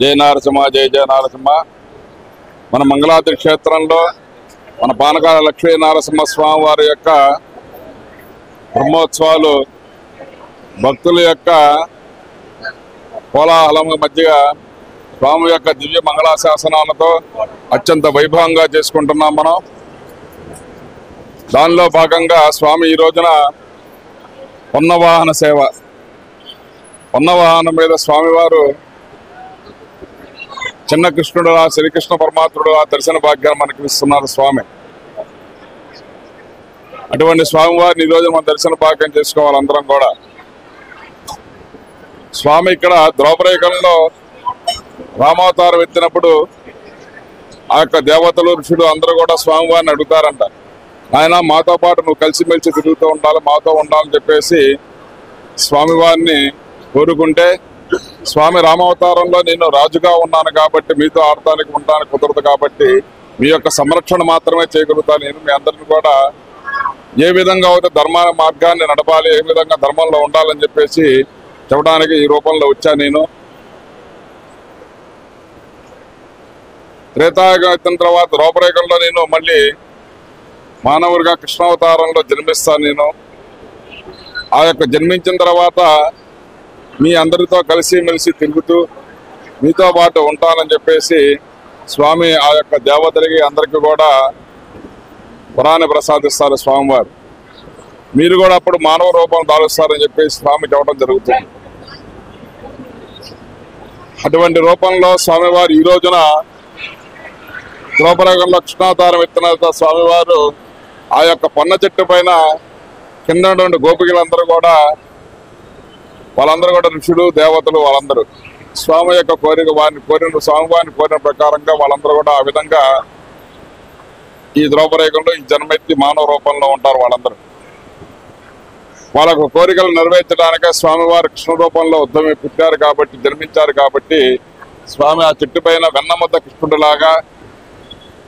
జయ నారసింహ జయ జయ నారసింహ. మన మంగళాద్రి క్షేత్రంలో మన పానకాల లక్ష్మీ నారసింహ స్వామి వారి యొక్క బ్రహ్మోత్సవాలు భక్తుల యొక్క కోలాహలం మధ్యగా స్వామి యొక్క దివ్య మంగళాశాసనాలతో అత్యంత వైభవంగా చేసుకుంటున్నాం మనం. దానిలో భాగంగా స్వామి ఈ రోజున పొన్నవాహన సేవ, పొన్నవాహనం మీద స్వామివారు చిన్న కృష్ణుడు శ్రీకృష్ణ పరమాత్ముడు దర్శన భాగ్యాన్ని మనకి ఇస్తున్నారు స్వామి. అటువంటి స్వామివారిని ఈ రోజు మనం దర్శన భాగ్యం చేసుకోవాలి అందరం కూడా. స్వామి ఇక్కడ ద్రౌపదీకంలో రామావతారం ఎత్తినప్పుడు ఆ యొక్క దేవతలు ఋషులు అందరూ కూడా స్వామివారిని అడుగుతారంట, ఆయన మాతో పాటు నువ్వు కలిసిమెలిసి తిరుగుతూ ఉండాలి, మాతో ఉండాలని చెప్పేసి స్వామివారిని కోరుకుంటే, స్వామి రామావతారంలో నేను రాజుగా ఉన్నాను కాబట్టి మీతో ఆడటానికి ఉండడానికి కుదరదు కాబట్టి మీ యొక్క సంరక్షణ మాత్రమే చేయగలుగుతాను. నేను మీ అందరిని కూడా ఏ విధంగా అయితే ధర్మ మార్గాన్ని నడపాలి, ఏ విధంగా ధర్మంలో ఉండాలని చెప్పేసి చెప్పడానికి ఈ రూపంలో వచ్చాను నేను. త్రేతాయుగం ఎత్తిన తర్వాత ద్రౌపదీకంలో నేను మళ్ళీ మానవుడిగా కృష్ణావతారంలో జన్మిస్తాను నేను. ఆ యొక్క జన్మించిన తర్వాత మీ అందరితో కలిసిమెలిసి తిరుగుతూ మీతో పాటు ఉంటానని చెప్పేసి స్వామి ఆ యొక్క దేవతలకి అందరికీ కూడా వరాన్ని ప్రసాదిస్తారు స్వామివారు. మీరు కూడా అప్పుడు మానవ రూపం దాలుస్తారని చెప్పేసి స్వామి చెప్పడం జరుగుతుంది. అటువంటి రూపంలో స్వామివారు ఈ రోజున ద్రౌపదీకంలో కృష్ణావతారం ఎత్తిన స్వామివారు ఆ యొక్క పొన్న చెట్టు పైన కింద ఉన్నటువంటి గోపికలందరూ కూడా వాళ్ళందరూ కూడా ఋషులు దేవతలు వాళ్ళందరూ స్వామి యొక్క కోరిక వారిని కోరిన స్వామివారిని కోరిన ప్రకారంగా వాళ్ళందరూ కూడా ఆ విధంగా ఈ ద్రౌపదీకంలో ఈ జన్మెత్తి మానవ రూపంలో ఉంటారు. వాళ్ళందరూ వాళ్ళకు కోరికలు నెరవేర్చడానికే స్వామివారు కృష్ణ రూపంలో ఉద్యమి పుట్టారు కాబట్టి జన్మించారు కాబట్టి స్వామి ఆ చెట్టు పైన వెన్నముద్ద కృష్ణుడిలాగా,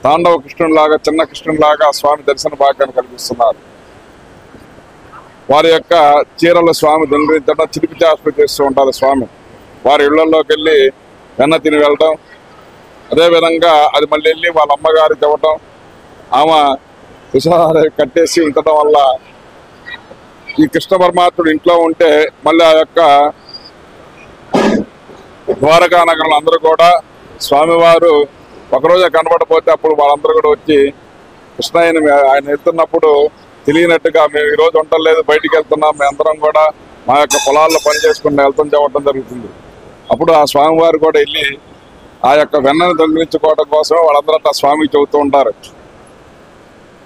తాండవ కృష్ణుడిలాగా, చిన్న కృష్ణుడిలాగా స్వామి దర్శన భాగ్యాన్ని కల్పిస్తున్నారు. వారి యొక్క చీరలు స్వామి దండించడం, చిలిపి చేష్టలు చేస్తూ ఉంటారు స్వామి. వారి ఇళ్లలోకి వెళ్ళి వెన్న తిని వెళ్ళడం, అదేవిధంగా అది మళ్ళీ వెళ్ళి వాళ్ళ అమ్మగారికి ఇవ్వటం, ఆమె విషాహార కట్టేసి ఉండటం వల్ల ఈ కృష్ణ పరమాత్ముడు ఇంట్లో ఉంటే మళ్ళీ ఆ యొక్క ద్వారకా నగరంలో అందరూ కూడా స్వామివారు ఒకరోజే కనబడపోతే అప్పుడు వాళ్ళందరూ కూడా వచ్చి కృష్ణయ్యని ఆయన వెళ్తున్నప్పుడు తెలియనట్టుగా మేము ఈ రోజు ఉండలేదు, బయటికి వెళ్తున్నాం, మేము అందరం కూడా మా యొక్క పొలాల్లో పని చేసుకుని వెళ్తాం చెప్పడం జరుగుతుంది. అప్పుడు ఆ స్వామివారు కూడా వెళ్ళి ఆ యొక్క వెన్నను దొంగిలించుకోవడం కోసం వాళ్ళందరూ ఆ స్వామికి చెబుతూ ఉంటారు.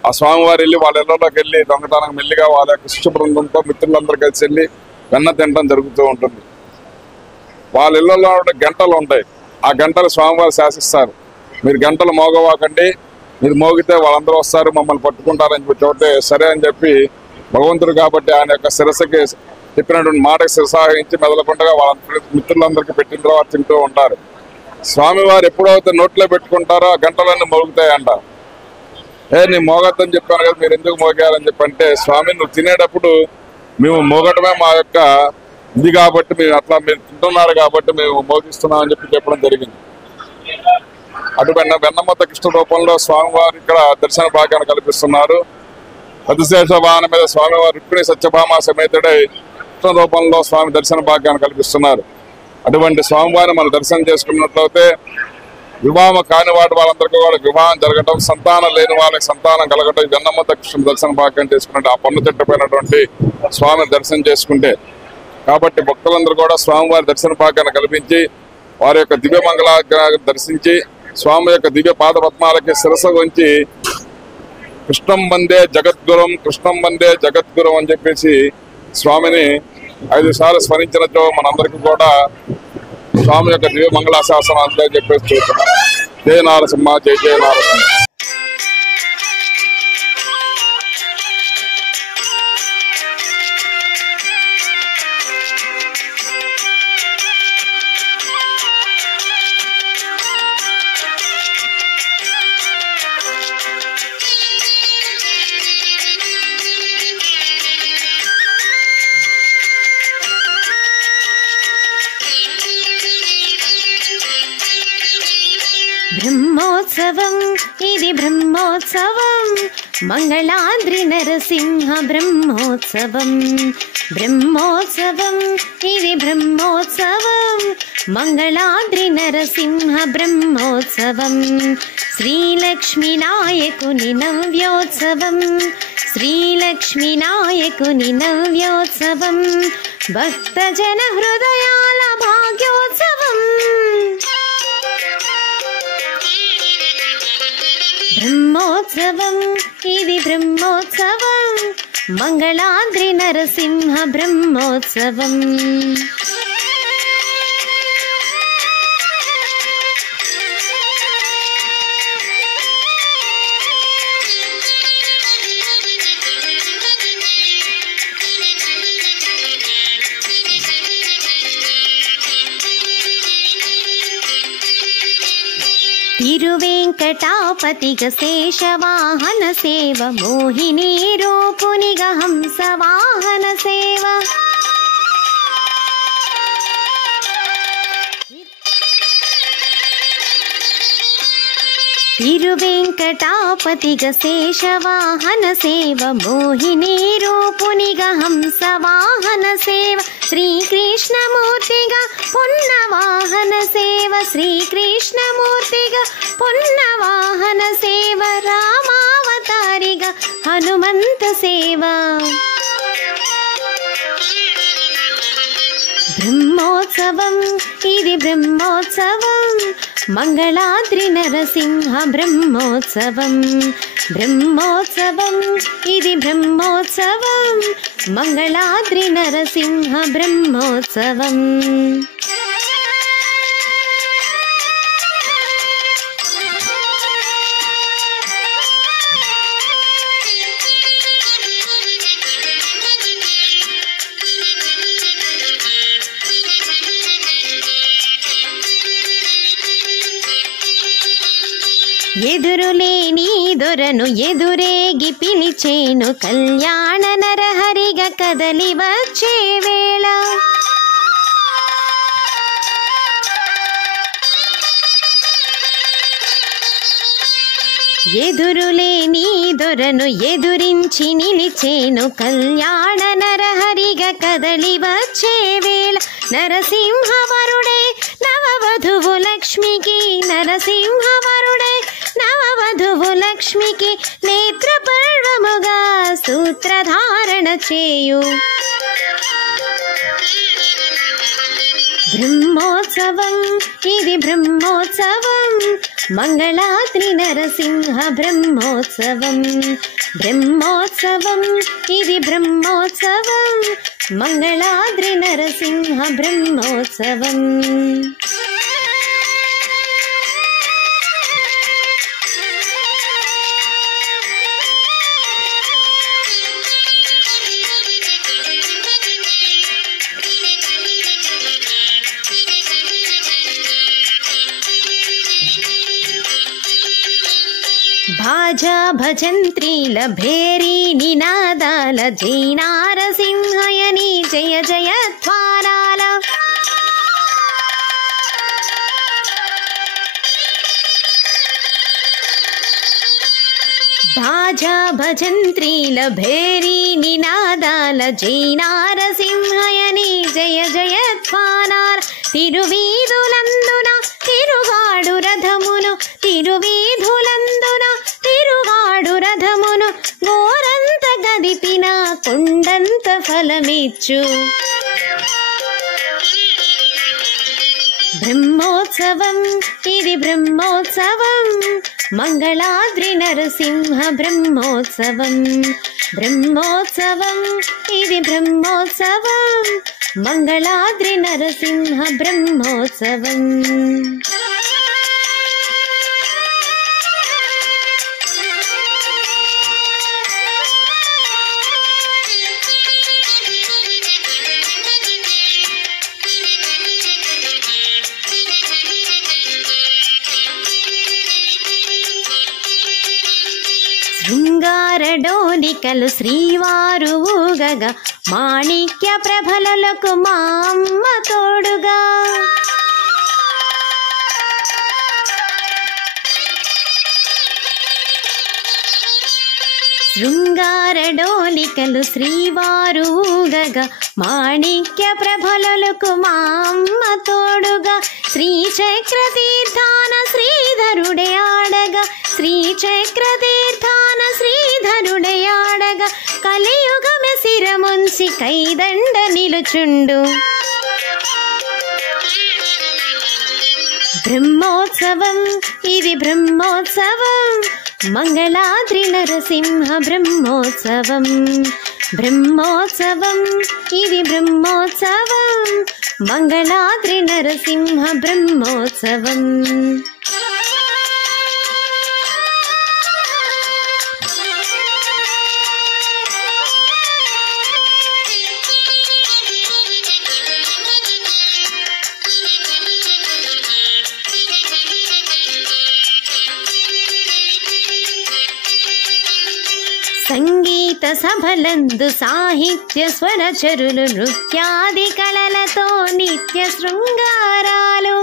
ఆ స్వామివారు వెళ్ళి వాళ్ళ ఇళ్లలోకి వెళ్ళి దొంగతనం మెల్లిగా వాళ్ళ యొక్క శిష్య బృందంతో మిత్రులందరూ కలిసి వెళ్ళి వెన్న తినడం జరుగుతూ ఉంటుంది. వాళ్ళ ఇళ్లలో గంటలు ఉంటాయి, ఆ గంటలు స్వామివారు శాసిస్తారు, మీరు గంటలు మోగవాకండి, మీరు మోగితే వాళ్ళందరూ వస్తారు మమ్మల్ని పట్టుకుంటారని చెప్పి చోటే సరే అని చెప్పి భగవంతుడు కాబట్టి ఆయన యొక్క శిరస్సుకి చెప్పినటువంటి మాటకి శిరసాహించి మెదలకుండా వాళ్ళ మిత్రులందరికీ పెట్టిన తర్వాత తింటూ ఉంటారు. స్వామివారు ఎప్పుడైతే నోట్లో పెట్టుకుంటారో ఆ గంటలన్నీ మోగుతాయంట. నీ మోగొద్దని చెప్పాను కదా, మీరు ఎందుకు మోగారని చెప్పంటే, స్వామి నువ్వు తినేటప్పుడు మేము మోగటమే మా యొక్క ఇది కాబట్టి మేము అట్లా మీరు తింటున్నారు కాబట్టి మేము మోగిస్తున్నాం అని చెప్పి చెప్పడం జరిగింది. అటువంటి వెన్నముద్ద కృష్ణ రూపంలో స్వామివారు ఇక్కడ దర్శన భాగ్యాన్ని కల్పిస్తున్నారు. అతిశేష వాహనం మీద స్వామివారు రుక్మిణి సత్యభామ సమేతుడై కృష్ణ రూపంలో స్వామి దర్శన భాగ్యాన్ని కల్పిస్తున్నారు. అటువంటి స్వామివారిని మనం దర్శనం చేసుకున్నట్లయితే వివాహం కాని వాటి వాళ్ళందరికీ కూడా వివాహం జరగటం, సంతానం లేని వాళ్ళకి సంతానం కలగటం, వెన్నముద్ద కృష్ణ దర్శన భాగ్యం చేసుకుంటే ఆ పన్ను చెట్టుపోయినటువంటి స్వామిని దర్శనం చేసుకుంటే. కాబట్టి భక్తులందరూ కూడా స్వామివారి దర్శన భాగ్యాన్ని కల్పించి వారి యొక్క దివ్య మంగళాన్ని దర్శించి స్వామి యొక్క దివ్య పాద పద్మాలకి శిరస వంచి కృష్ణం వందే జగద్గురం, కృష్ణం వందే జగద్గురం అని చెప్పేసి స్వామిని 5 సార్లు స్మరించినచో మనందరికీ కూడా స్వామి యొక్క దివ్య మంగళాశాసనాలు చెప్పేసి చూస్తున్నాం. జయ నారసింహ జయ జయ నారసింహ. బ్రహ్మోత్సవం ఇది బ్రహ్మోత్సవం మంగళాద్రి నరసింహ బ్రహ్మోత్సవం బ్రహ్మోత్సవం ఇది బ్రహ్మోత్సవం మంగళాద్రి నరసింహ బ్రహ్మోత్సవం శ్రీలక్ష్మీ నాయకుని నవ్యోత్సవం శ్రీలక్ష్మీ నాయకుని నవ్యోత్సవం భక్తజన హృదయాల భాగ్యోత్సవం బ్రహ్మోత్సవం ఇది బ్రహ్మోత్సవం మంగళాద్రి నరసింహ బ్రహ్మోత్సవం తిరువేంకటాపతిగ శేషవాహన సేవ మోహినీ రూపునిగ హంసవాహన సేవ తిరువేంకటాపతిగ శేషవాహన సేవ మోహినీ రూపునిగ హంసవాహన సేవ శ్రీకృష్ణమూర్తిగా పున్నవాహన సేవ శ్రీకృష్ణమూర్తిగా పున్నవాహన సేవ రామావతారిగా హనుమంత సేవ బ్రహ్మోత్సవం ఇది బ్రహ్మోత్సవం మంగళాద్రి నరసింహ బ్రహ్మోత్సవం బ్రహ్మోత్సవం ఇది బ్రహ్మోత్సవం మంగళాద్రి నరసింహ బ్రహ్మోత్సవం ఎదురులేని దొరను ఎదురేగి పిలిచేను కళ్యాణ నరహరిగా కదలి వచ్చే వేళ ఎదురులేని దొరను ఎదురించి నిలిచేను కళ్యాణ నరహరిగా కదలి వచ్చే వేళ నరసింహవరుడే నవవధువు లక్ష్మికి నరసింహవరుడే నవవధువు లక్ష్మికి నేత్ర పర్వముగా సూత్రధారణ చేయు బ్రహ్మోత్సవం ఇది బ్రహ్మోత్సవం మంగళాద్రి నరసింహ బ్రహ్మోత్సవం బ్రహ్మోత్సవం ఇది బ్రహ్మోత్సవం మంగళాద్రి నరసింహ బ్రహ్మోత్సవం భాజా భజంత్రీల భేరీ నినాదాల జై నారసింహయని జయ జయధ్వానాల భాజా భజంత్రీల భేరీ నినాదాల జై నారసింహయని జయ జయధ్వానాల తిరువీధులందున తిరుగాడు రథమును తిరువీధులందున తిరుగాడు రథమును గోరంత గదిపిన కొండంత ఫలమిచ్చు బ్రహ్మోత్సవం ఇది బ్రహ్మోత్సవం మంగళాద్రి నరసింహ బ్రహ్మోత్సవం బ్రహ్మోత్సవం ఇది బ్రహ్మోత్సవం మంగళాద్రి నరసింహ బ్రహ్మోత్సవం శృంగారడోలికలు శ్రీవారు ఊగగా మాణిక్య ప్రభలకు మా అమ్మ తోడుగా శృంగార డోలికలు శ్రీవారు ఊగగా మాణిక్య ప్రభలకు మా అమ్మ తోడుగా శ్రీచక్ర తీర్థాన శ్రీధరుడే ఆడగా శ్రీచక్ర తీర్థాన శ్రీధరుడే ఆడగా కలియుగమె శిరముంచి కైదండ నిలుచుండు బ్రహ్మోత్సవం ఇది బ్రహ్మోత్సవం మంగళాద్రి నరసింహ బ్రహ్మోత్సవం బ్రహ్మోత్సవం ఇది బ్రహ్మోత్సవం మంగళాద్రి నరసింహ బ్రహ్మోత్సవం సంగీత సభలందు సాహిత్య స్వరచరులు నృత్యాది కళలతో నిత్య శృంగారాలు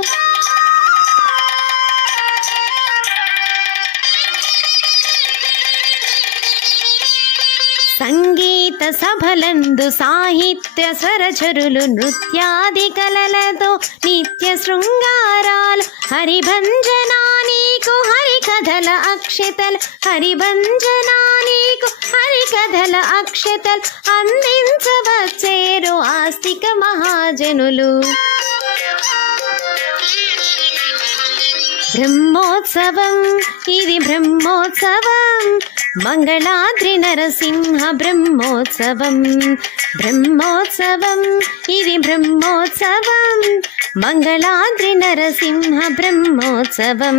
సంగీత సభలందు సాహిత్య స్వరచరులు నృత్యాది కళలతో నిత్య శృంగారాలు హరిభంజనా నీకు హరికథల అక్షతలు హరిభంజనా నీకు హరికథల అక్షతలు అందించవచ్చేరు ఆస్తిక మహాజనులు బ్రహ్మోత్సవం ఇది బ్రహ్మోత్సవం మంగళాద్రి నరసింహ బ్రహ్మోత్సవం బ్రహ్మోత్సవం ఇది బ్రహ్మోత్సవం మంగళాద్రి నరసింహ బ్రహ్మోత్సవం